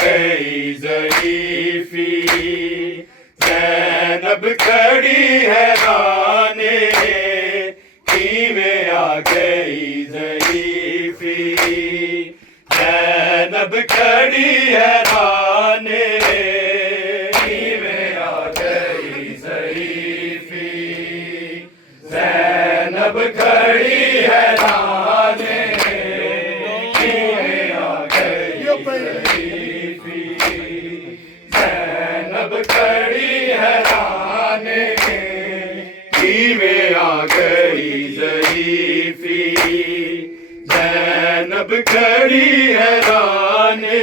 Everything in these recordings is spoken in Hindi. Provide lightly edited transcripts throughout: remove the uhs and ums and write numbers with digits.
गई ज़ईफ़ी, ज़ैनब खड़ी हैराने, कीवें आ गई ज़ईफ़ी, ज़ैनब खड़ी हैराने, कीवें आ गई ज़ईफ़ी, ज़ैनब खड़ी हैराने, कीवें आ गई ज़ईफ़ी, ज़ैनब खड़ी हैराने, कीवें आ गई ज़ईफ़ी, ज़ैनब खड़ी हैराने,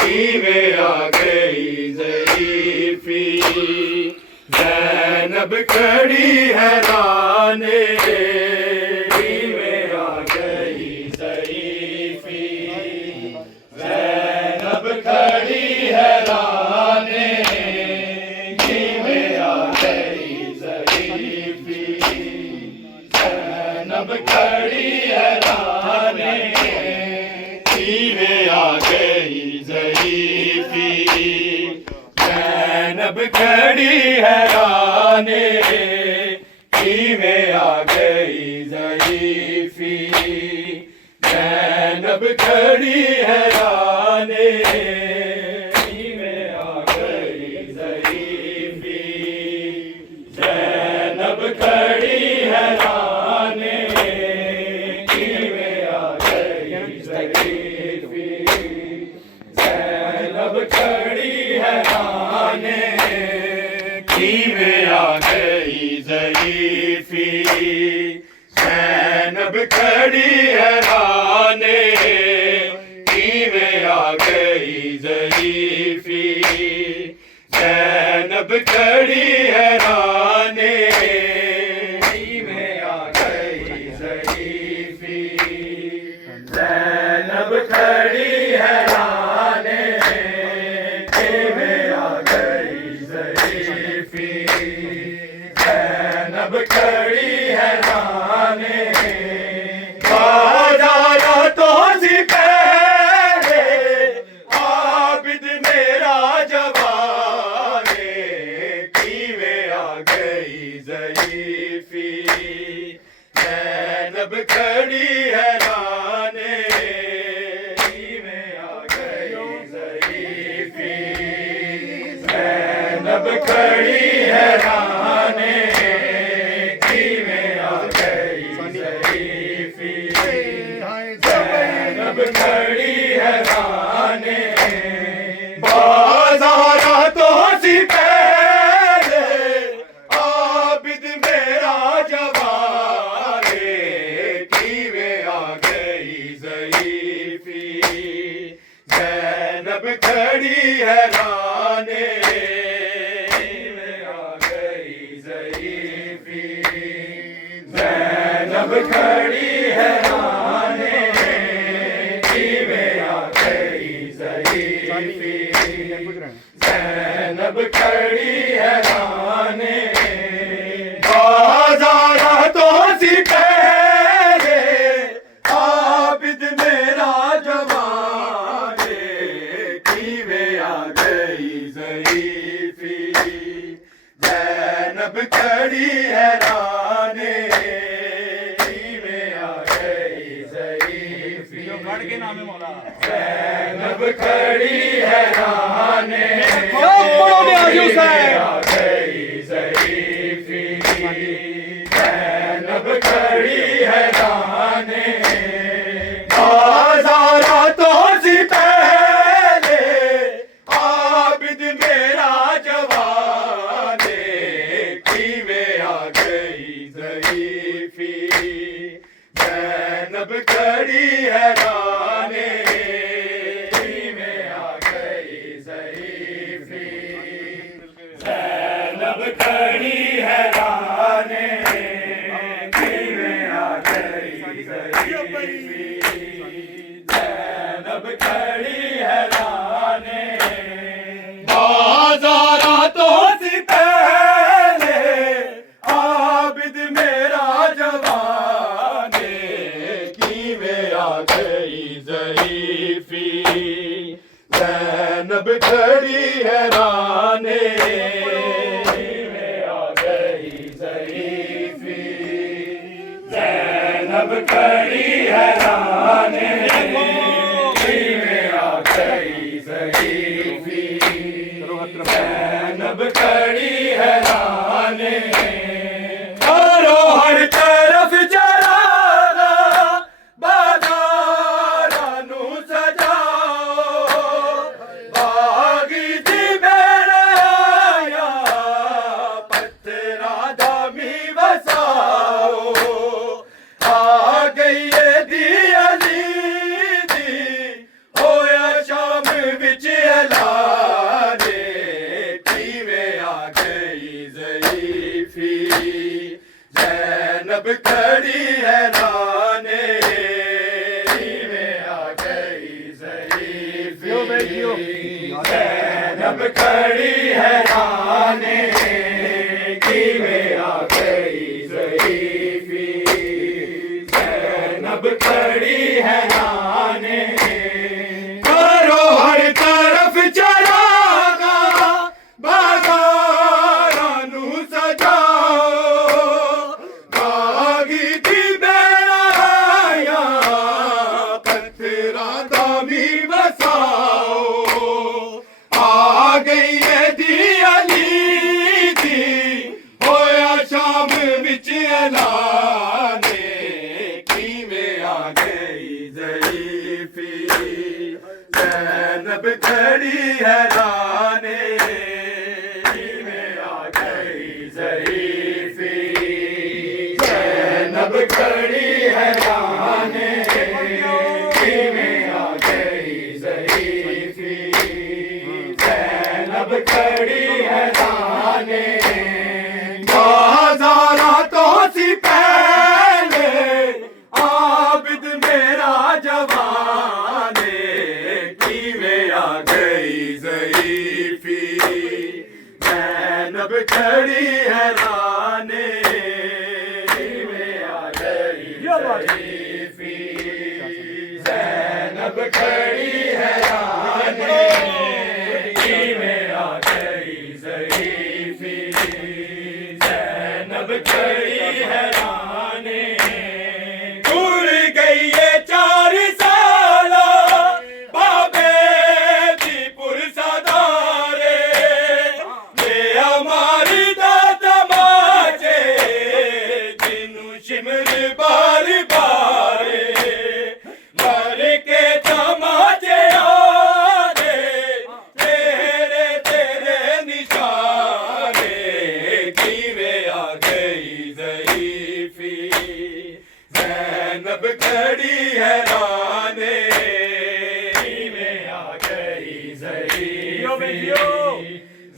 कीवें आ गई ज़ईफ़ी, ज़ैनब खड़ी हैराने, कीवें आ गई ज़ईफ़ी, ज़ैनब खड़ी हैराने, कीवें आ गई ज़ईफ़ी, ज़ैनब खड़ी हैराने, कीवें आ गई ज़ईफ़ी, ज़ैनब खड़ी हैराने, कीवें आ गई ज़ईफ़ी, ज़ैनब खड़ी हैराने, कीवें आ गई ज़ईफ़ी, ज़ैनब खड़ी हैराने, कीवें आ गई ज़ईफ़ी, ज़ैनब खड़ी हैराने, कीवें आ गई ज़ईफ़ी, ज़ैनब खड़ी हैराने, कीवें आ गई ज़ईफ़ी, ज़ैनब खड़ी हैराने, कीवें आ गई ज़ईफ़ी, ज़ैनब खड़ी हैराने, कीवें आ गई ज़ईफ़ी, ज़ैनब खड़ी हैराने, बाज़ारातों से पहले आबिद मेरा जवाने, कीवें आ गई ज़ईफ़ी, ज़ैनब खड़ी हैराने, कीवें आ गई ज़ईफ़ी, ज़ैनब खड़ी हैराने, कीवें आ गई ज़ईफ़ी, ज़ैनब खड़ी हैराने, बाज़ारातों से पहले आबिद मेरा जवाने, कीवें आ गई ज़ईफ़ी, ज़ैनब खड़ी हैराने, कीवें आ गई ज़ईफ़ी, ज़ैनब खड़ी हैराने, कीवें आ गई ज़ईफ़ी, ज़ैनब खड़ी हैराने, बाज़ारातों से पहले आबिद मेरा जवाने, कीवें आ गई ज़ईफ़ी, ज़ैनब खड़ी हैराने, कीवें आ गई ज़ईफ़ी, ज़ैनब खड़ी हैराने, कीवें आ गई ज़ईफ़ी, ज़ैनब खड़ी हैराने, बाज़ारातों से पहले आबिद मेरा जवाने, कीवें आ गई ज़ईफ़ी, ज़ैनब खड़ी हैराने, कीवें आ गई ज़ईफ़ी, ज़ैनब खड़ी हैराने में आ गई ज़ईफ़ी ज़ैनब खड़ी हैराने में आ गई ज़ईफ़ी ज़ैनब खड़ी हैराने चारों हर तरफ चरागा बाज़ारां नू सजाओ बागी दी बेड़ाया पत्थरां दा मी वसाओ आ गई है दी अली दी होया शाम विच ऐलाने किवें आ गई ज़ईफ़ी ज़ैनब खड़ी हैराने में आ गई ज़ईफ़ी ज़ैनब खड़ी हैराने किवें आ गई ज़ईफ़ी ज़ैनब खड़ी हैराने करो हर तरफ चरागा बाज़ारां नू सजाओ बागी दी बेड़ाया पत्थरां दा मी वसाओ आ गई है दी अली दी होया शाम विच ऐलाने किवें आ गई ज़ईफ़ी ज़ैनब खड़ी हैराने किवें आ गई ज़ईफ़ी ज़ैनब खड़ी हैराने किवें आ गई ज़ईफ़ी ज़ैनब खड़ी हैराने बाज़ारां तो सी पहले आबिद मेरा जवाने किवें आ गई ज़ईफ़ी ज़ैनब खड़ी हैराने किवें आ गई ज़ईफ़ी ज़ैनब खड़ी हैराने किवें आ गई ज़ईफ़ी ज़ैनब खड़ी हैराने दूर गई ये 4 साला बाबे दी पुरसदारे ये हमारी दाता माचे जिन्नू शिमर बार बारे मर के तमाचे आने तेरे तेरे निशाने किवें आ गई ज़ईफ़ी ज़ैनब खड़ी हैराने किवें आ गई ज़ईफ़ी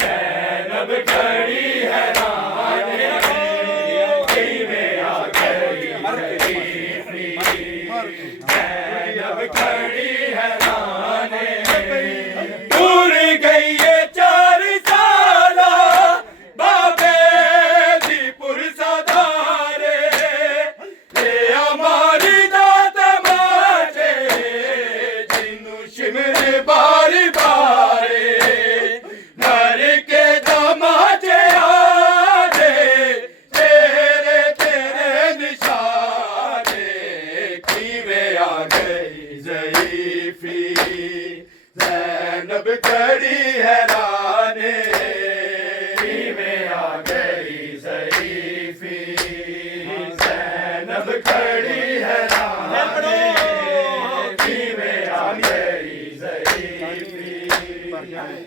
ज़ैनब खड़ी हैराने किवें आ गई ज़ईफ़ी ज़ैनब खड़ी हैराने दूर गई ये 4 साला बाबे दी पुरसदारे ये हमारी दात माचे जिन्नू शिमर बार बारे मर के तमाचे आने तेरे तेरे निशाने किवें आ गई ज़ईफ़ी ज़ैनब खड़ी हैराने किवें आ गई ज़ईफ़ी ज़ैनब खड़ी हैराने किवें आ गई ज़ईफ़ी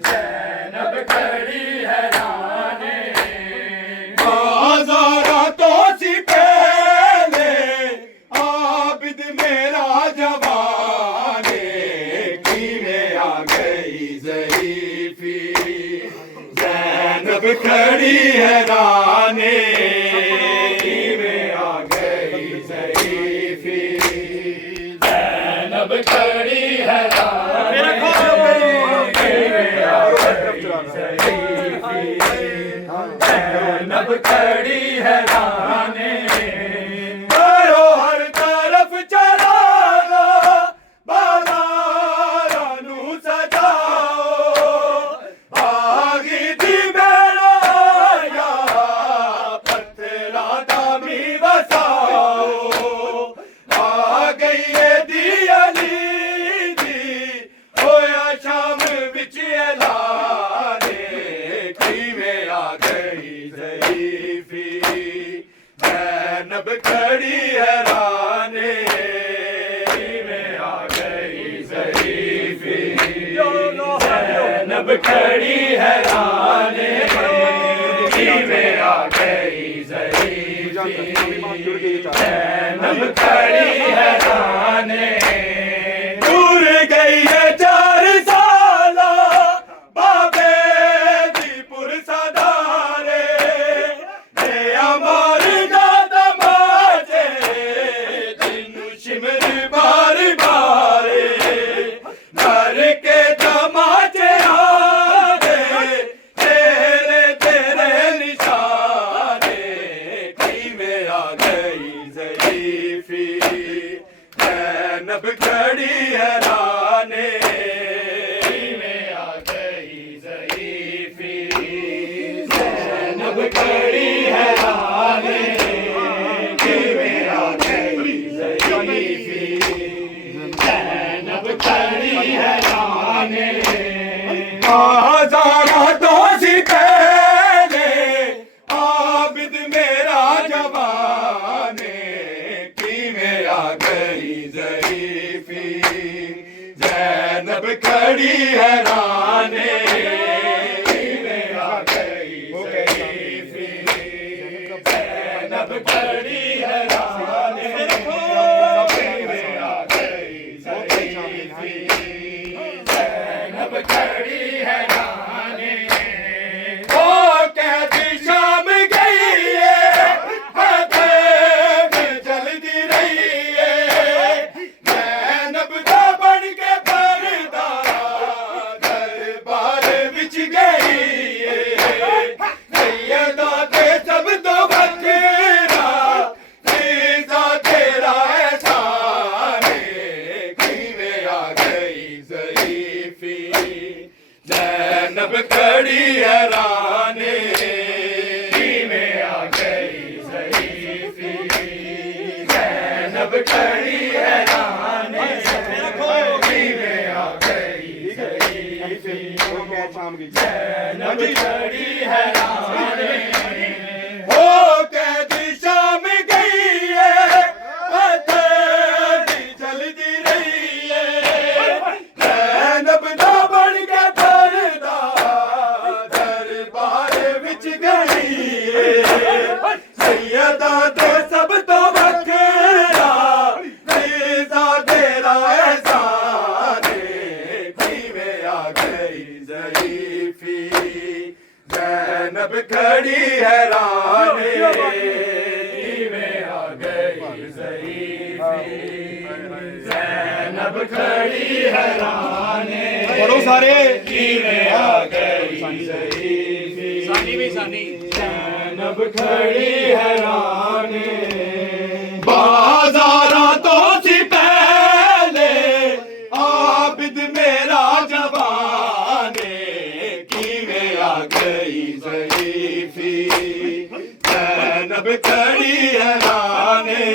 ज़ैनब खड़ी हैराने बाज़ारां तो सी पहले आबिद मेरा जवाने किवें आ गई ज़ईफ़ी ज़ैनब खड़ी हैराने किवें आ गई ज़ईफ़ी ज़ैनब खड़ी हैराने किवें आ गई ज़ईफ़ी ज़ैनब खड़ी हैराने करो हर तरफ चरागा बाज़ारां नू सजाओ बिच एलाने किवें आ गई ज़ईफ़ी ज़ैनब खड़ी हैराने किवें आ गई ज़ईफ़ी ज़ैनब खड़ी हैराने किवें आ गई ज़ईफ़ी ज़ैनब खड़ी हैराने दूर गई है 4 साला बाबे दी पुरसादारे ते अमर दा दमाजे जिन्नू शिमर बार बारे मर के दमाजे आगे तेरे तेरे निशाने किवें आ गई ज़ईफ़ी ज़ैनब खड़ी हैराने किवें आ गई ज़ईफ़ी ज़ैनब खड़ी हैराने किवें आ गई ज़ईफ़ी ज़ैनब खड़ी हैराने हज़ारा तो सी पहले आबिद मेरा जवाने किवें आ गई ज़ईफ़ी ज़ैनब खड़ी हैराने किवें आ गई ज़ईफ़ी ज़ैनब खड़ी हैराने किवें आ गई ज़ईफ़ी ज़ैनब खड़ी हैराने ओ कैदी शाम गई है हथें जलदी रही है ज़ैनब दा बन के पर्दा दरबार विच गई है सैयदा ते सब तो बखेरा फीज़ा तेरा एहसान किवें आ गई ज़ईफ़ी ज़ैनब खड़ी हैराने किवें आ गई ज़ईफ़ी ज़ैनब खड़ी हैराने किवें आ गई ज़ईफ़ी ज़ैनब खड़ी हैराने हो कैदी शाम गई है हथें जलदी रही है ज़ैनब दा बन के पर्दा दरबार विच गई है सैयदा ते सब तो बखेरा फीज़ा तेरा एहसान किवें आ गई ज़ईफ़ी ज़ैनब खड़ी हैराने किवें आ गई ज़ईफ़ी ज़ैनब खड़ी हैराने पढ़ो सारे किवें आ गई ज़ईफ़ी ज़ैनब खड़ी हैराने बाज़ारा तो सी पहले आबिद मेरा जवाने किवें आ गई ज़ईफ़ी ज़ैनब खड़ी हैराने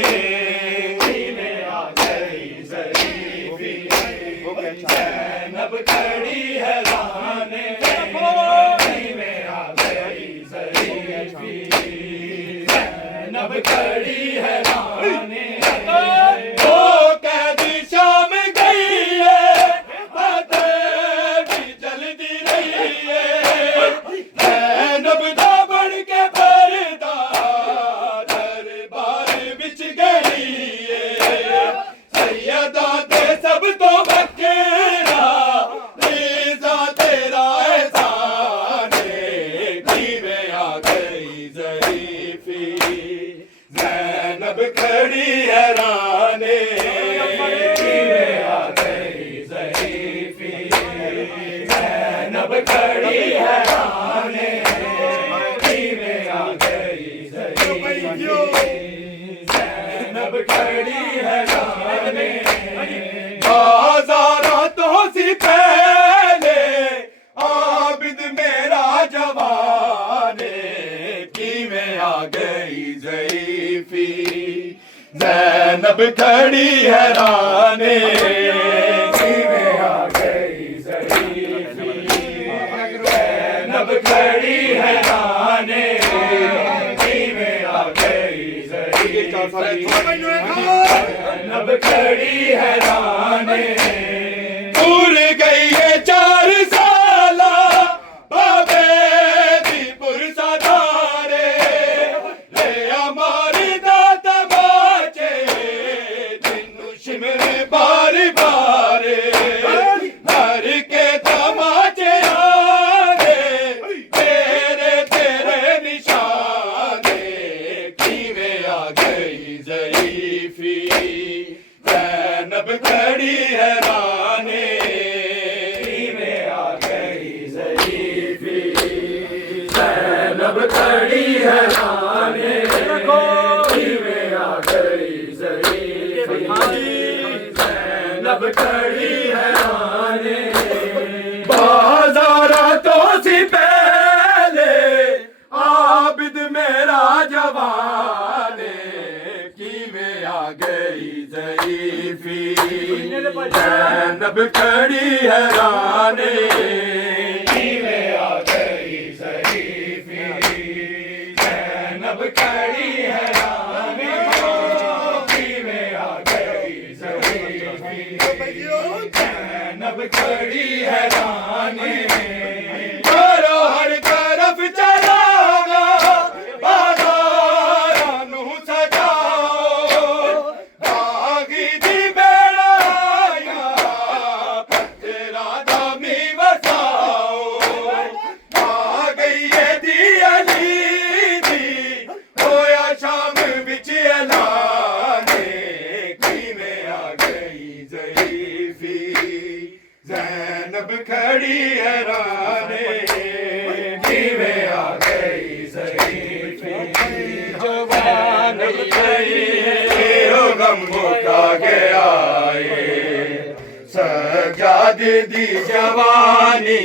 किवें आ गई ज़ईफ़ी ज़ैनब खड़ी हैराने किवें आ गई ज़ईफ़ी ज़ैनब खड़ी हैराने ओ कैदी शाम गई है हथें भी जलदी रही है ज़ैनब दा बन के पर्दा दरबार विच गई है सैयदा ते सब तो बखेरा फीज़ा तेरा एहसान किवें आ गई ज़ईफ़ी ज़ैनब खड़ी हैराने किवें आ गई ज़ईफ़ी ज़ैनब खड़ी हैराने किवें आ गई ज़ईफ़ी ज़ैनब खड़ी हैराने बाज़ारा तो सी पहले आबिद मेरा जवाने किवें आ गई ज़ईफ़ी ज़ैनब खड़ी हैराने किवें आ गई ज़ईफ़ी नब खड़ी हैराने भूल गई है 4 साला बाबे दी पुरसादारे ले हमारी दात बाचे जिन्नू शिमरे बारी बारे हर के तमाचे आने तेरे तेरे निशाने कीवे आ गई ज़ईफ़ी ज़ैनब खड़ी हैराने कीवे आ गई ज़ईफ़ी ज़ैनब खड़ी हैराने कीवे आ गई ज़ईफ़ी ज़ैनब खड़ी हैराने बाज़ारा तो सी पहले आबिद मेरा जवाने कीवे आ गई ज़ईफ़ी ज़ैनब खड़ी हैराने कीवे आ गई ज़ईफ़ी ज़ैनब खड़ी हैराने कीवे आ गई ज़ईफ़ी ज़ैनब खड़ी हैराने करो हर तरफ चलागा बाज़ारां नूं सजाओ बागी दी बेड़ाया तेरा दामी वसाओ आ गई है दी अली दी होया शाम बिच ऐलाने कीवे आ गई ज़ईफ़ी ज़ैनब खड़ी हैराने कीवे आ गई ज़ईफ़ी जवान गई हो गम मुका गया सजाद दी जवानी